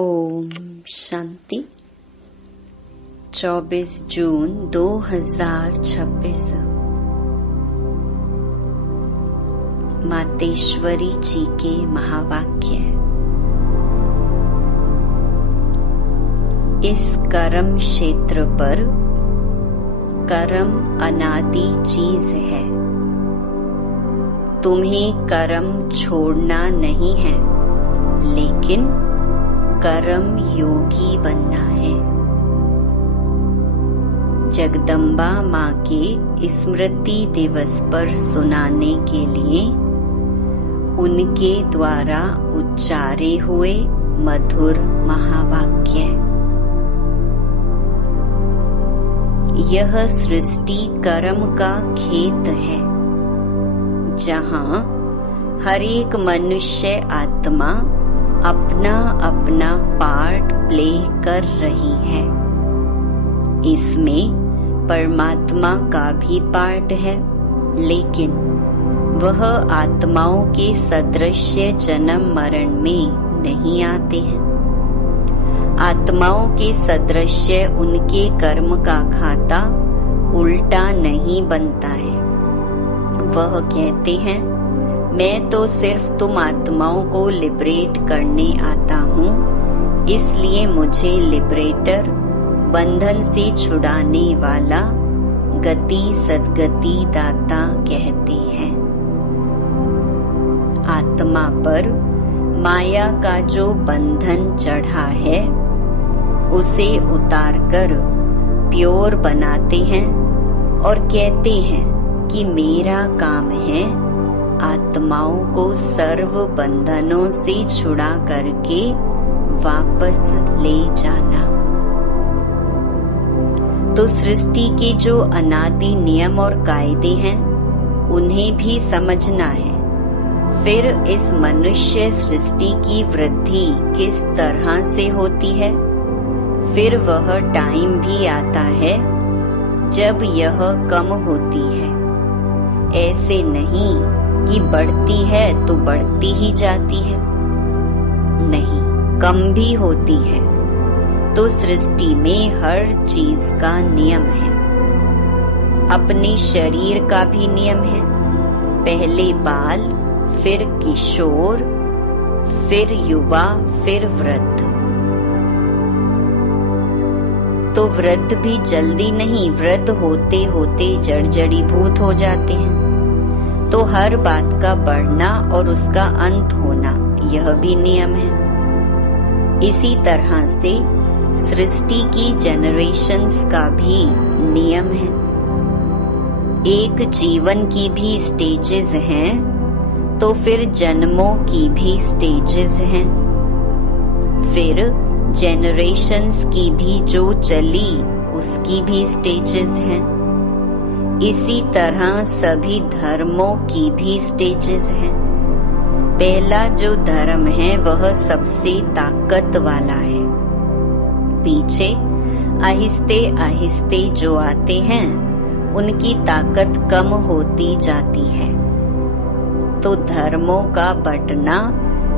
ओम शांति। 24 जून 2026। मातेश्वरी जी के महावाक्य। इस कर्म क्षेत्र पर कर्म अनादि चीज है। तुम्हें कर्म छोड़ना नहीं है, लेकिन कर्म योगी बनना है। जगदम्बा माँ के स्मृति दिवस पर सुनाने के लिए उनके द्वारा उच्चारे हुए मधुर महावाक्य। यह सृष्टि कर्म का खेत है, जहाँ हर एक मनुष्य आत्मा अपना अपना पार्ट प्ले कर रही है। इसमें परमात्मा का भी पार्ट है, लेकिन वह आत्माओं के सदृश्य जन्म मरण में नहीं आते हैं। आत्माओं के सदृश्य उनके कर्म का खाता उल्टा नहीं बनता है। वह कहते हैं, मैं तो सिर्फ तुम आत्माओं को लिबरेट करने आता हूँ, इसलिए मुझे लिबरेटर, बंधन से छुड़ाने वाला, गति सद्गति दाता कहते हैं। आत्मा पर माया का जो बंधन चढ़ा है, उसे उतारकर प्योर बनाते हैं और कहते हैं कि मेरा काम है आत्माओं को सर्व बंधनों से छुड़ा करके वापस ले जाना। तो सृष्टि के जो अनादि नियम और कायदे हैं, उन्हें भी समझना है। फिर इस मनुष्य सृष्टि की वृद्धि किस तरह से होती है। फिर वह टाइम भी आता है जब यह कम होती है। ऐसे नहीं कि बढ़ती है तो बढ़ती ही जाती है, नहीं, कम भी होती है। तो सृष्टि में हर चीज का नियम है। अपने शरीर का भी नियम है। पहले बाल, फिर किशोर, फिर युवा, फिर वृद्ध। तो वृद्ध भी जल्दी नहीं, वृद्ध होते होते जड़-जड़ीभूत हो जाते हैं। तो हर बात का बढ़ना और उसका अंत होना, यह भी नियम है। इसी तरह से सृष्टि की जनरेशंस का भी नियम है। एक जीवन की भी स्टेजेस हैं, तो फिर जन्मों की भी स्टेजेस हैं। फिर जनरेशंस की भी जो चली, उसकी भी स्टेजेस हैं। इसी तरह सभी धर्मों की भी स्टेजेस हैं। पहला जो धर्म है वह सबसे ताकत वाला है। पीछे आहिस्ते आहिस्ते जो आते हैं, उनकी ताकत कम होती जाती है। तो धर्मों का बंटना,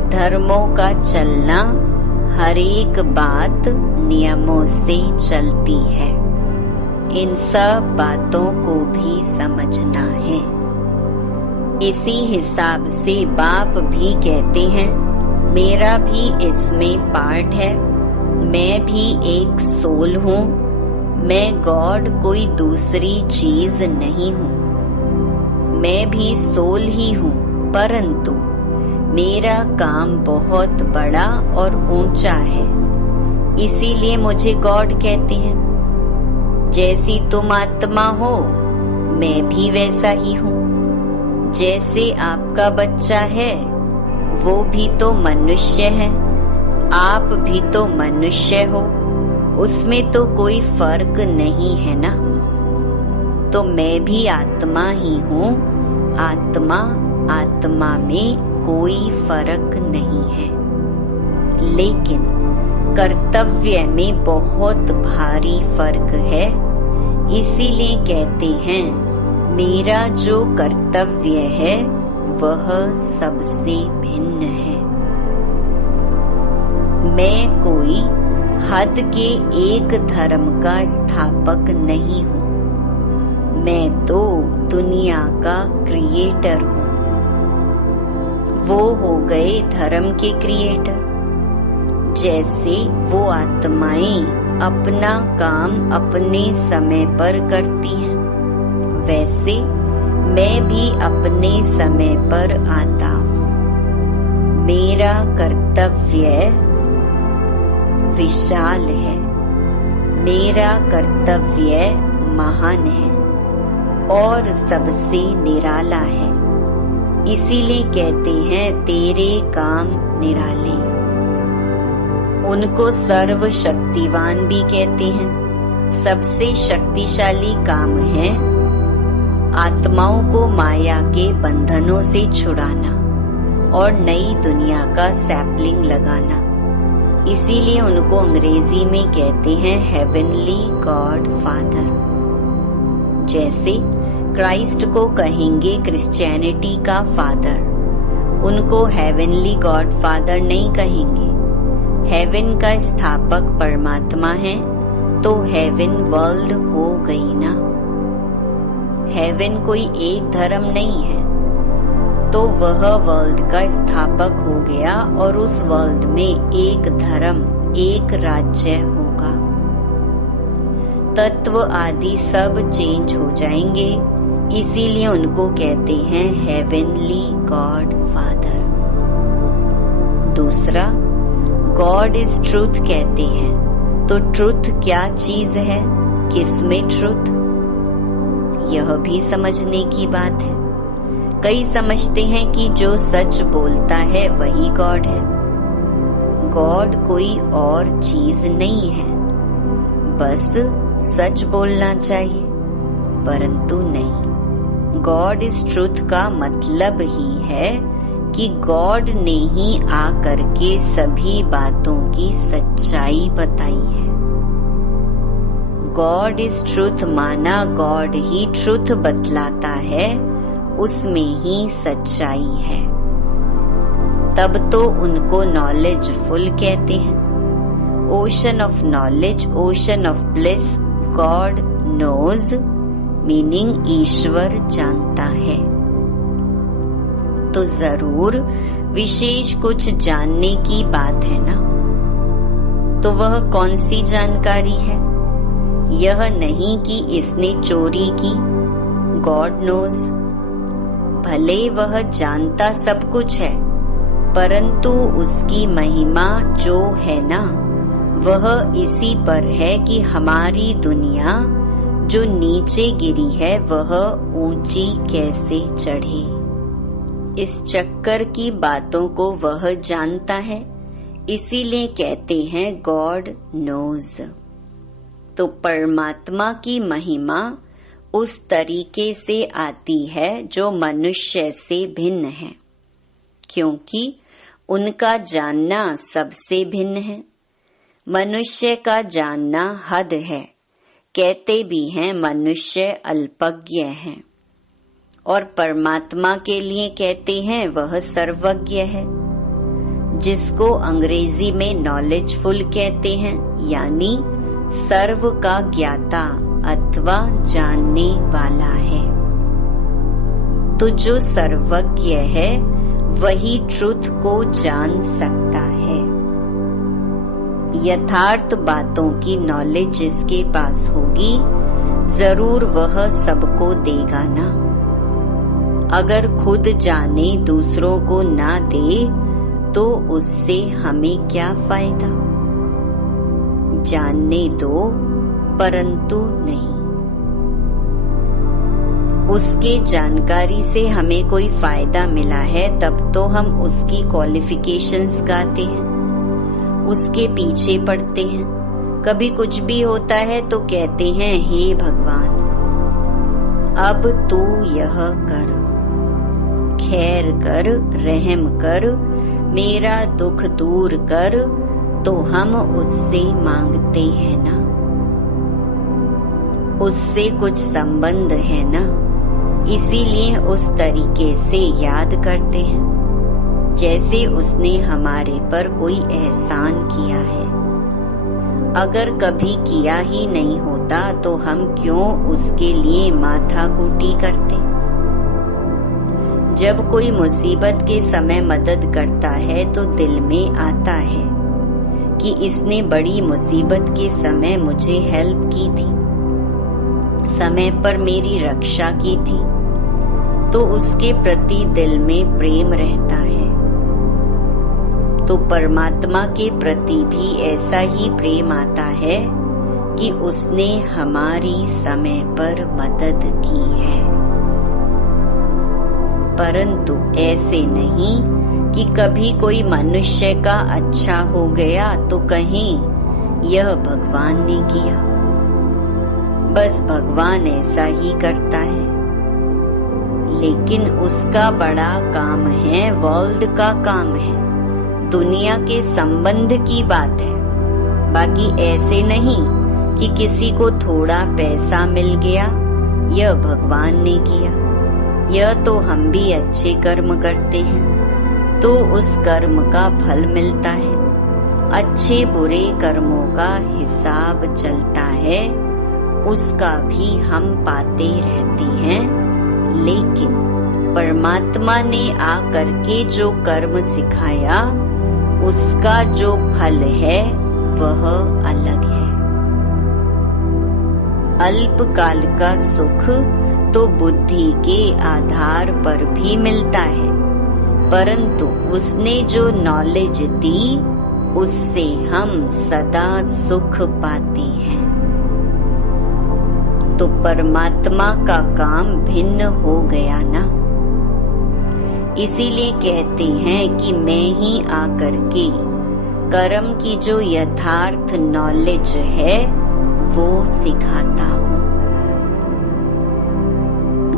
धर्मों का चलना, हर एक बात नियमों से चलती है। इन सब बातों को भी समझना है। इसी हिसाब से बाप भी कहते हैं, मेरा भी इसमें पार्ट है। मैं भी एक सोल हूँ। मैं गॉड कोई दूसरी चीज नहीं हूँ। मैं भी सोल ही हूँ, परंतु मेरा काम बहुत बड़ा और ऊंचा है। इसीलिए मुझे गॉड कहते हैं। जैसी तुम आत्मा हो, मैं भी वैसा ही हूँ। जैसे आपका बच्चा है, वो भी तो मनुष्य है। आप भी तो मनुष्य हो। उसमें तो कोई फर्क नहीं है ना। तो मैं भी आत्मा ही हूँ। आत्मा आत्मा में कोई फर्क नहीं है, लेकिन कर्तव्य में बहुत भारी फर्क है। इसीलिए कहते हैं, मेरा जो कर्तव्य है वह सबसे भिन्न है। मैं कोई हद के एक धर्म का स्थापक नहीं हूँ। मैं तो दुनिया का क्रिएटर हूँ। वो हो गए धर्म के क्रिएटर। जैसे वो आत्माएं अपना काम अपने समय पर करती हैं, वैसे मैं भी अपने समय पर आता हूँ। मेरा कर्तव्य विशाल है, मेरा कर्तव्य महान है और सबसे निराला है। इसीलिए कहते हैं तेरे काम निराले। उनको सर्वशक्तिवान भी कहते हैं। सबसे शक्तिशाली काम है आत्माओं को माया के बंधनों से छुड़ाना और नई दुनिया का सैपलिंग लगाना। इसीलिए उनको अंग्रेजी में कहते हैं हेवनली गॉड फादर। जैसे क्राइस्ट को कहेंगे क्रिश्चियनिटी का फादर, उनको हेवनली गॉड फादर नहीं कहेंगे। हेवन का स्थापक परमात्मा है, तो हेवन वर्ल्ड हो गई ना। हेवन कोई एक धर्म नहीं है, तो वह वर्ल्ड का स्थापक हो गया और उस वर्ल्ड में एक धर्म, एक राज्य होगा। तत्व आदि सब चेंज हो जाएंगे। इसीलिए उनको कहते हैं हेवनली गॉड फादर। दूसरा, गॉड इज ट्रूथ कहते हैं। तो ट्रूथ क्या चीज है, किसमें ट्रूथ, यह भी समझने की बात है। कई समझते हैं कि जो सच बोलता है वही गॉड है। गॉड कोई और चीज नहीं है, बस सच बोलना चाहिए, परंतु नहीं। गॉड इज ट्रूथ का मतलब ही है कि गॉड ने ही आकर के सभी बातों की सच्चाई बताई है। गॉड इज ट्रूथ माना गॉड ही ट्रूथ बतलाता है, उसमें ही सच्चाई है। तब तो उनको नॉलेजफुल कहते हैं। Ocean of knowledge, ocean of bliss, God knows meaning ईश्वर जानता है। तो जरूर विशेष कुछ जानने की बात है ना। तो वह कौन सी जानकारी है? यह नहीं कि इसने चोरी की, गॉड नोज। भले वह जानता सब कुछ है, परंतु उसकी महिमा जो है ना, वह इसी पर है कि हमारी दुनिया जो नीचे गिरी है वह ऊंची कैसे चढ़े। इस चक्कर की बातों को वह जानता है, इसीलिए कहते हैं गॉड नोज। तो परमात्मा की महिमा उस तरीके से आती है जो मनुष्य से भिन्न है, क्योंकि उनका जानना सबसे भिन्न है। मनुष्य का जानना हद है, कहते भी हैं मनुष्य अल्पज्ञ है, और परमात्मा के लिए कहते हैं वह सर्वज्ञ है, जिसको अंग्रेजी में नॉलेजफुल कहते हैं, यानी सर्व का ज्ञाता अथवा जानने वाला है। तो जो सर्वज्ञ है वही ट्रुथ को जान सकता है। यथार्थ बातों की नॉलेज जिसके पास होगी, जरूर वह सबको देगा ना। अगर खुद जाने दूसरों को ना दे तो उससे हमें क्या फायदा। जानने दो परंतु नहीं। उसके जानकारी से हमें कोई फायदा मिला है तब तो हम उसकी क्वालिफिकेशंस गाते हैं, उसके पीछे पड़ते हैं। कभी कुछ भी होता है तो कहते हैं हे भगवान अब तू यह कर, खैर कर, रहम कर, मेरा दुख दूर कर। तो हम उससे मांगते हैं ना, उससे कुछ संबंध है ना, इसीलिए उस तरीके से याद करते हैं। जैसे उसने हमारे पर कोई एहसान किया है। अगर कभी किया ही नहीं होता तो हम क्यों उसके लिए माथाकूटी करते। जब कोई मुसीबत के समय मदद करता है तो दिल में आता है कि इसने बड़ी मुसीबत के समय मुझे हेल्प की थी, समय पर मेरी रक्षा की थी, तो उसके प्रति दिल में प्रेम रहता है। तो परमात्मा के प्रति भी ऐसा ही प्रेम आता है कि उसने हमारी समय पर मदद की है। परंतु ऐसे नहीं कि कभी कोई मनुष्य का अच्छा हो गया तो कहें यह भगवान ने किया। बस भगवान ऐसा ही करता है, लेकिन उसका बड़ा काम है, वर्ल्ड का काम है, दुनिया के संबंध की बात है। बाकी ऐसे नहीं कि किसी को थोड़ा पैसा मिल गया, यह भगवान ने किया। यह तो हम भी अच्छे कर्म करते हैं तो उस कर्म का फल मिलता है। अच्छे बुरे कर्मों का हिसाब चलता है, उसका भी हम पाते रहते हैं। लेकिन परमात्मा ने आकर के जो कर्म सिखाया, उसका जो फल है वह अलग है। अल्पकाल का सुख तो बुद्धि के आधार पर भी मिलता है, परंतु उसने जो नॉलेज दी उससे हम सदा सुख पाते हैं। तो परमात्मा का काम भिन्न हो गया ना। इसीलिए कहते हैं कि मैं ही आकर के कर्म की जो यथार्थ नॉलेज है वो सिखाता हूँ।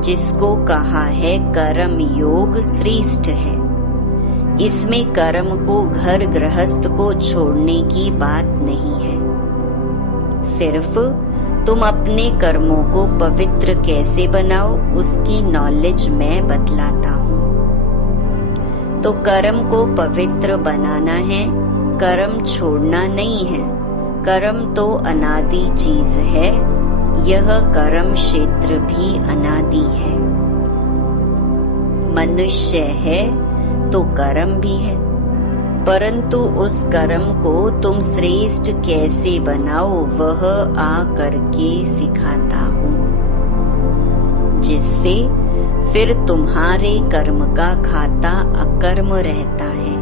जिसको कहा है कर्म योग श्रेष्ठ है। इसमें कर्म को घर गृहस्थ को छोड़ने की बात नहीं है। सिर्फ तुम अपने कर्मों को पवित्र कैसे बनाओ उसकी नॉलेज मैं बतलाता हूँ। तो कर्म को पवित्र बनाना है, कर्म छोड़ना नहीं है। कर्म तो अनादि चीज है, यह कर्म क्षेत्र भी अनादि है। मनुष्य है तो कर्म भी है, परंतु उस कर्म को तुम श्रेष्ठ कैसे बनाओ वह आ करके सिखाता हूँ, जिससे फिर तुम्हारे कर्म का खाता अकर्म रहता है।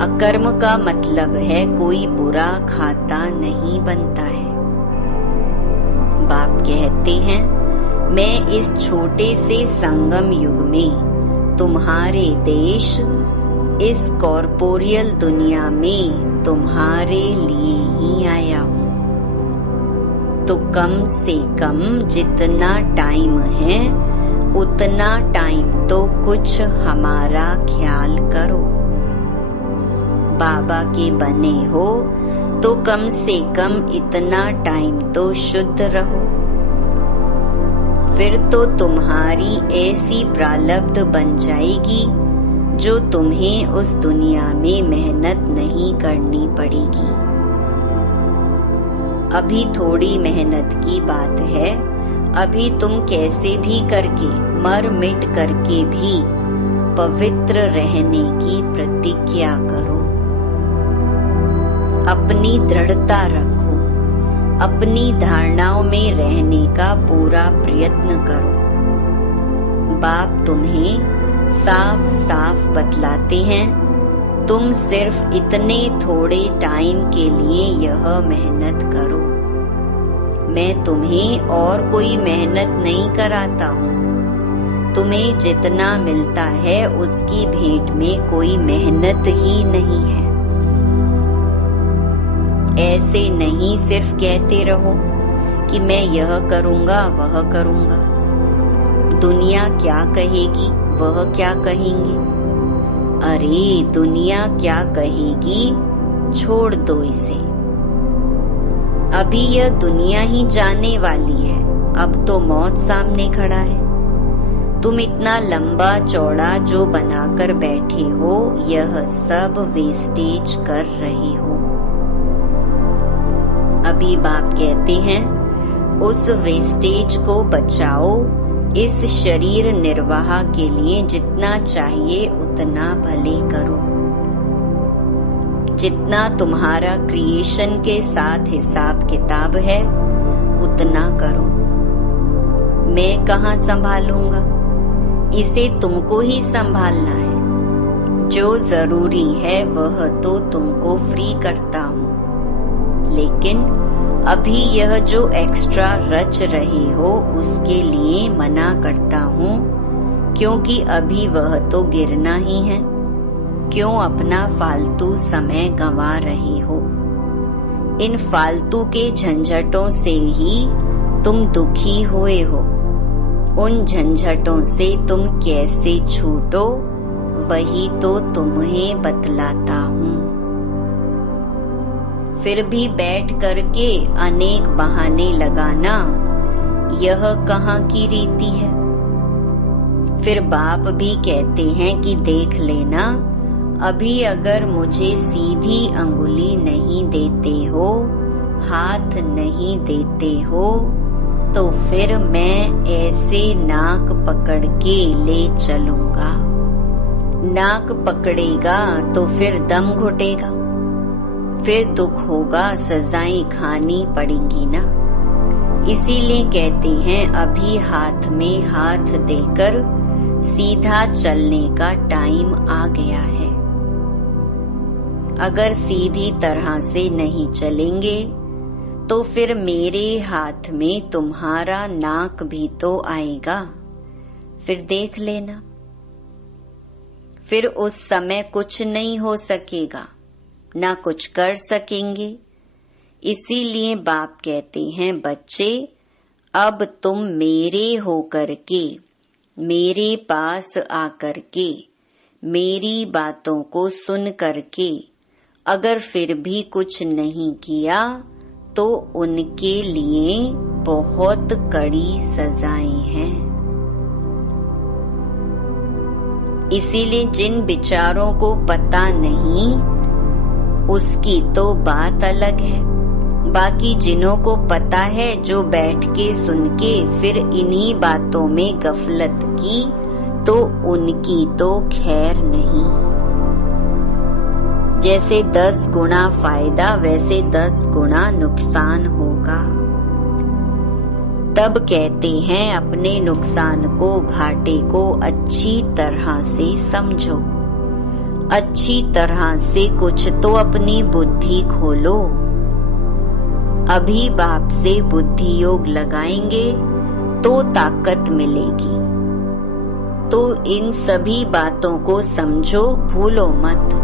अकर्म का मतलब है कोई बुरा खाता नहीं बनता है। बाप कहते हैं मैं इस छोटे से संगम युग में तुम्हारे देश, इस कॉर्पोरियल दुनिया में तुम्हारे लिए ही आया हूँ। तो कम से कम जितना टाइम है उतना टाइम तो कुछ हमारा ख्याल करो। बाबा के बने हो तो कम से कम इतना टाइम तो शुद्ध रहो। फिर तो तुम्हारी ऐसी प्रारब्ध बन जाएगी जो तुम्हें उस दुनिया में मेहनत नहीं करनी पड़ेगी। अभी थोड़ी मेहनत की बात है। अभी तुम कैसे भी करके मर मिट करके भी पवित्र रहने की प्रतिज्ञा करो। अपनी दृढ़ता रखो, अपनी धारणाओं में रहने का पूरा प्रयत्न करो। बाप तुम्हें साफ साफ बतलाते हैं, तुम सिर्फ इतने थोड़े टाइम के लिए यह मेहनत करो। मैं तुम्हें और कोई मेहनत नहीं कराता हूँ। तुम्हें जितना मिलता है उसकी भेंट में कोई मेहनत ही नहीं है। ऐसे नहीं सिर्फ कहते रहो कि मैं यह करूँगा वह करूँगा। दुनिया क्या कहेगी, वह क्या कहेंगे। अरे दुनिया क्या कहेगी, छोड़ दो इसे। अभी यह दुनिया ही जाने वाली है, अब तो मौत सामने खड़ा है। तुम इतना लंबा चौड़ा जो बनाकर बैठे हो, यह सब वेस्टेज कर रहे हो। अभी बाप कहते हैं उस वेस्टेज को बचाओ। इस शरीर निर्वाह के लिए जितना चाहिए उतना भले करो। जितना तुम्हारा क्रिएशन के साथ हिसाब किताब है उतना करो। मैं कहाँ संभालूंगा? इसे तुमको ही संभालना है। जो जरूरी है वह तो तुमको फ्री करता हूँ, लेकिन अभी यह जो एक्स्ट्रा रच रहे हो उसके लिए मना करता हूँ, क्योंकि अभी वह तो गिरना ही है। क्यों अपना फालतू समय गंवा रहे हो? इन फालतू के झंझटों से ही तुम दुखी हुए हो। उन झंझटों से तुम कैसे छूटो वही तो तुम्हें बतलाता हूँ। फिर भी बैठ करके अनेक बहाने लगाना यह कहाँ की रीति है? फिर बाप भी कहते हैं कि देख लेना, अभी अगर मुझे सीधी अंगुली नहीं देते हो, हाथ नहीं देते हो, तो फिर मैं ऐसे नाक पकड़ के ले चलूंगा। नाक पकड़ेगा तो फिर दम घुटेगा, फिर दुख होगा, सजाएं खानी पड़ेंगी ना। इसीलिए कहते हैं अभी हाथ में हाथ देकर सीधा चलने का टाइम आ गया है। अगर सीधी तरह से नहीं चलेंगे तो फिर मेरे हाथ में तुम्हारा नाक भी तो आएगा। फिर देख लेना, फिर उस समय कुछ नहीं हो सकेगा, ना कुछ कर सकेंगे। इसीलिए बाप कहते हैं बच्चे, अब तुम मेरे होकर के, मेरे पास आकर के, मेरी बातों को सुन करके अगर फिर भी कुछ नहीं किया तो उनके लिए बहुत कड़ी सजाएं हैं। इसीलिए जिन विचारों को पता नहीं उसकी तो बात अलग है। बाकी जिन्हों को पता है, जो बैठ के सुन के फिर इन्हीं बातों में गफलत की, तो उनकी तो खैर नहीं। जैसे 10 गुना फायदा वैसे 10 गुना नुकसान होगा। तब कहते हैं अपने नुकसान को, घाटे को अच्छी तरह से समझो। अच्छी तरह से कुछ तो अपनी बुद्धि खोलो। अभी बाप से बुद्धि योग लगाएंगे तो ताकत मिलेगी। तो इन सभी बातों को समझो, भूलो मत।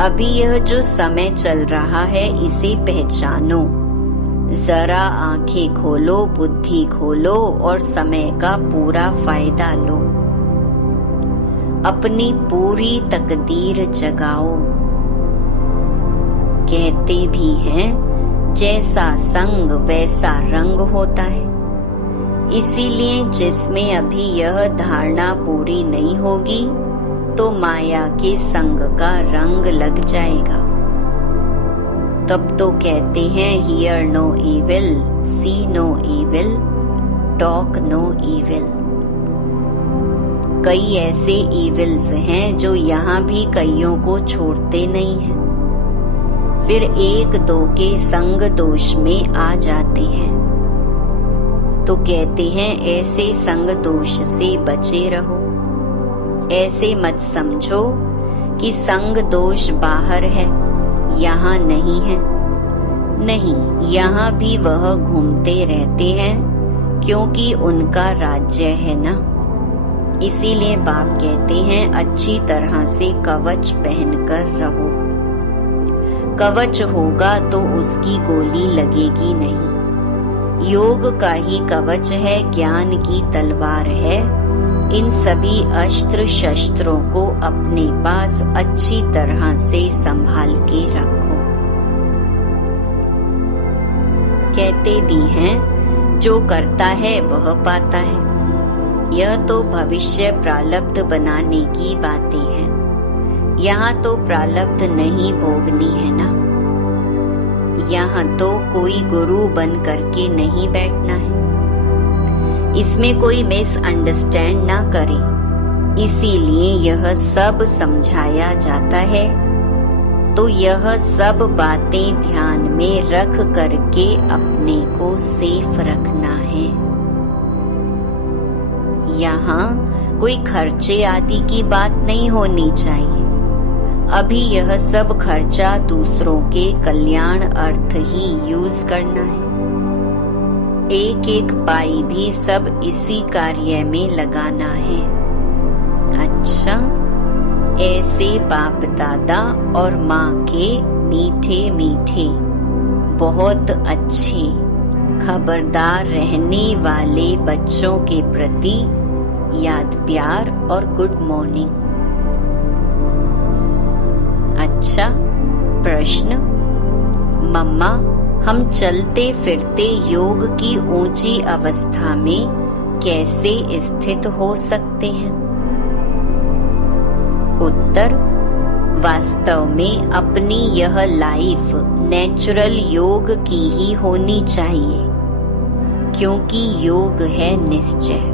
अभी यह जो समय चल रहा है इसे पहचानो। जरा आंखें खोलो, बुद्धि खोलो और समय का पूरा फायदा लो। अपनी पूरी तकदीर जगाओ। कहते भी हैं जैसा संग वैसा रंग होता है। इसीलिए जिसमें अभी यह धारणा पूरी नहीं होगी तो माया के संग का रंग लग जाएगा। तब तो कहते हैं hear no evil, see no evil, talk no evil. कई ऐसे इविल्स हैं जो यहाँ भी कईयों को छोड़ते नहीं हैं, फिर एक दो के संग दोष में आ जाते हैं। तो कहते हैं ऐसे संग दोष से बचे रहो। ऐसे मत समझो कि संग दोष बाहर है, यहाँ नहीं है। नहीं, यहाँ भी वह घूमते रहते हैं, क्योंकि उनका राज्य है ना। इसीलिए बाप कहते हैं अच्छी तरह से कवच पहनकर रहो। कवच होगा तो उसकी गोली लगेगी नहीं। योग का ही कवच है, ज्ञान की तलवार है। इन सभी अस्त्र शस्त्रों को अपने पास अच्छी तरह से संभाल के रखो। कहते भी हैं जो करता है वह पाता है। यह तो भविष्य प्रारब्ध बनाने की बातें हैं। यहाँ तो प्रारब्ध नहीं भोगनी है ना। यहाँ तो कोई गुरु बन करके नहीं बैठना है। इसमें कोई मिसअंडरस्टैंड ना करे, इसीलिए यह सब समझाया जाता है। तो यह सब बातें ध्यान में रख करके अपने को सेफ रखना है। यहाँ कोई खर्चे आदि की बात नहीं होनी चाहिए। अभी यह सब खर्चा दूसरों के कल्याण अर्थ ही यूज करना है। एक एक पाई भी सब इसी कार्य में लगाना है। अच्छा, ऐसे बाप दादा और माँ के मीठे मीठे बहुत अच्छे खबरदार रहने वाले बच्चों के प्रति याद प्यार और गुड मॉर्निंग। अच्छा प्रश्न, मम्मा हम चलते फिरते योग की ऊंची अवस्था में कैसे स्थित हो सकते हैं? उत्तर, वास्तव में अपनी यह लाइफ नेचुरल योग की ही होनी चाहिए, क्योंकि योग है निश्चय।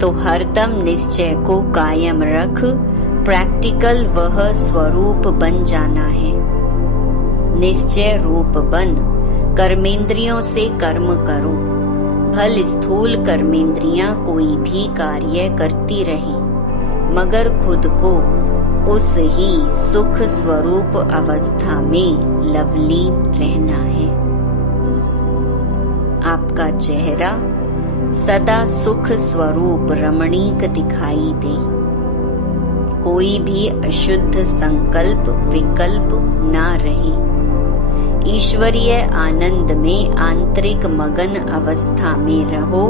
तो हरदम निश्चय को कायम रख प्रैक्टिकल वह स्वरूप बन जाना है। निश्चय रूप बन कर्मेंद्रियों से कर्म करो। भल स्थूल कर्मेंद्रियां कोई भी कार्य करती रही, मगर खुद को उस ही सुख स्वरूप अवस्था में लवलीन रहना है। आपका चेहरा सदा सुख स्वरूप रमणीक दिखाई दे। कोई भी अशुद्ध संकल्प विकल्प ना रहे। ईश्वरीय आनंद में आंतरिक मगन अवस्था में रहो,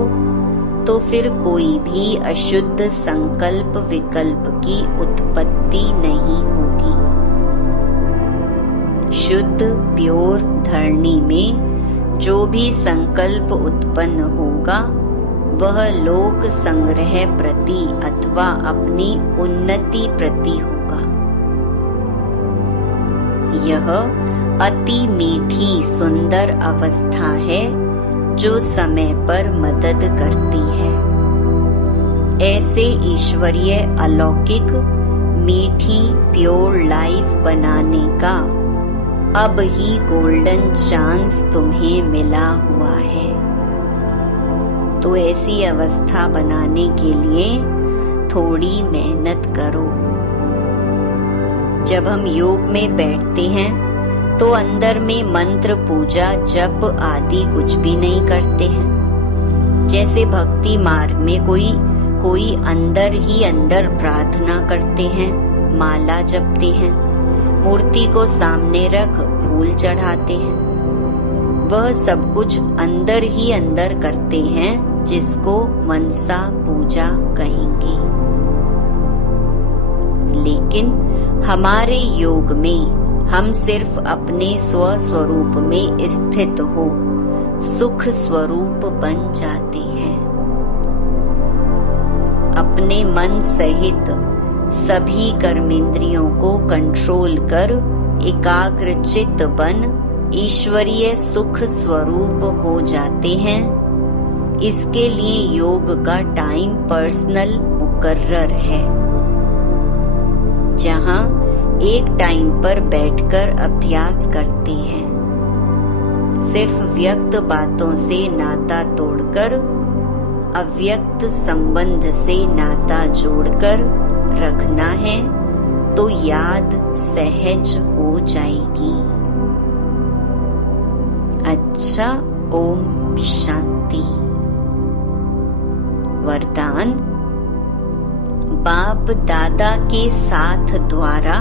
तो फिर कोई भी अशुद्ध संकल्प विकल्प की उत्पत्ति नहीं होगी। शुद्ध प्योर धरणी में जो भी संकल्प उत्पन्न होगा वह लोक संग्रह प्रति अथवा अपनी उन्नति प्रति होगा। यह अति मीठी सुंदर अवस्था है जो समय पर मदद करती है। ऐसे ईश्वरीय अलौकिक मीठी प्योर लाइफ बनाने का अब ही गोल्डन चांस तुम्हें मिला हुआ है। तो ऐसी अवस्था बनाने के लिए थोड़ी मेहनत करो। जब हम योग में बैठते हैं तो अंदर में मंत्र पूजा जप आदि कुछ भी नहीं करते हैं। जैसे भक्ति मार्ग में कोई अंदर ही अंदर प्रार्थना करते हैं, माला जपते हैं, मूर्ति को सामने रख फूल चढ़ाते हैं। वह सब कुछ अंदर ही अंदर करते हैं, जिसको मनसा पूजा कहेंगे। लेकिन हमारे योग में हम सिर्फ अपने स्व स्वरूप में स्थित हो सुख स्वरूप बन जाते हैं। अपने मन सहित सभी कर्मेंद्रियों को कंट्रोल कर एकाग्रचित्त बन ईश्वरीय सुख स्वरूप हो जाते हैं। इसके लिए योग का टाइम पर्सनल मुकर्रर है, जहाँ एक टाइम पर बैठकर अभ्यास करते हैं। सिर्फ व्यक्त बातों से नाता तोड़कर अव्यक्त संबंध से नाता जोड़कर रखना है, तो याद सहज हो जाएगी। अच्छा, ओम शांति। वरदान, बाप दादा के साथ द्वारा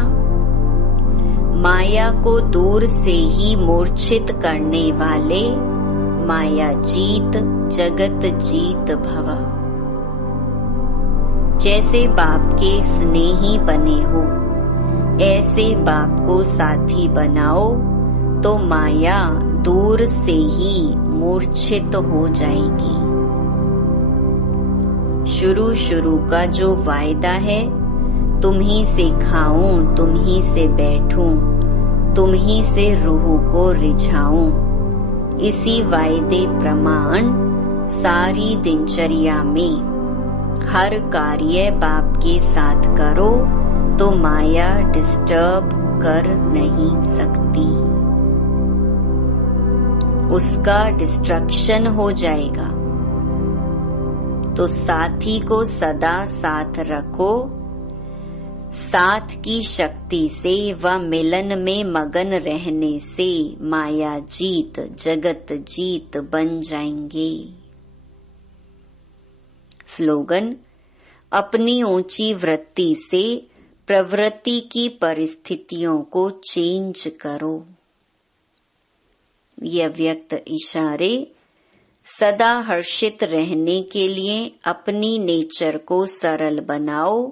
माया को दूर से ही मूर्छित करने वाले माया जीत जगत जीत भव। जैसे बाप के स्नेही बने हो, ऐसे बाप को साथी बनाओ, तो माया दूर से ही मूर्छित हो जाएगी। शुरू का जो वायदा है, तुम्ही से खाऊं, तुम्ही से बैठूं, तुम्ही से रूह को रिझाऊं, इसी वायदे प्रमाण सारी दिनचर्या में हर कार्य बाप के साथ करो तो माया डिस्टर्ब कर नहीं सकती, उसका डिस्ट्रक्शन हो जाएगा। तो साथी को सदा साथ रखो, साथ की शक्ति से व मिलन में मगन रहने से माया जीत जगत जीत बन जाएंगे। स्लोगन: अपनी ऊंची वृत्ति से प्रवृत्ति की परिस्थितियों को चेंज करो। ये व्यक्त इशारे सदा हर्षित रहने के लिए अपनी नेचर को सरल बनाओ,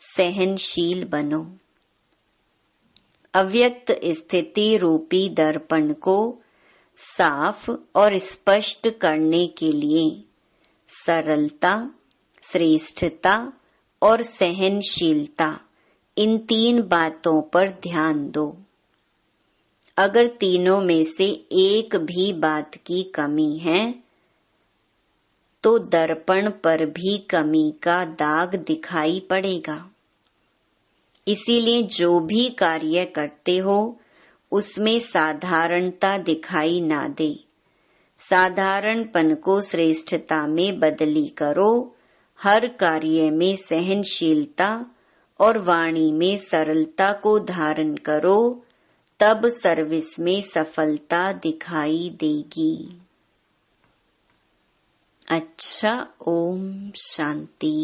सहनशील बनो। अव्यक्त स्थिति रूपी दर्पण को साफ और स्पष्ट करने के लिए सरलता, श्रेष्ठता और सहनशीलता, इन 3 बातों पर ध्यान दो। अगर तीनों में से एक भी बात की कमी है तो दर्पण पर भी कमी का दाग दिखाई पड़ेगा। इसीलिए जो भी कार्य करते हो उसमें साधारणता दिखाई ना दे, साधारणपन को श्रेष्ठता में बदली करो। हर कार्य में सहनशीलता और वाणी में सरलता को धारण करो, तब सर्विस में सफलता दिखाई देगी। अच्छा, ओम शांति।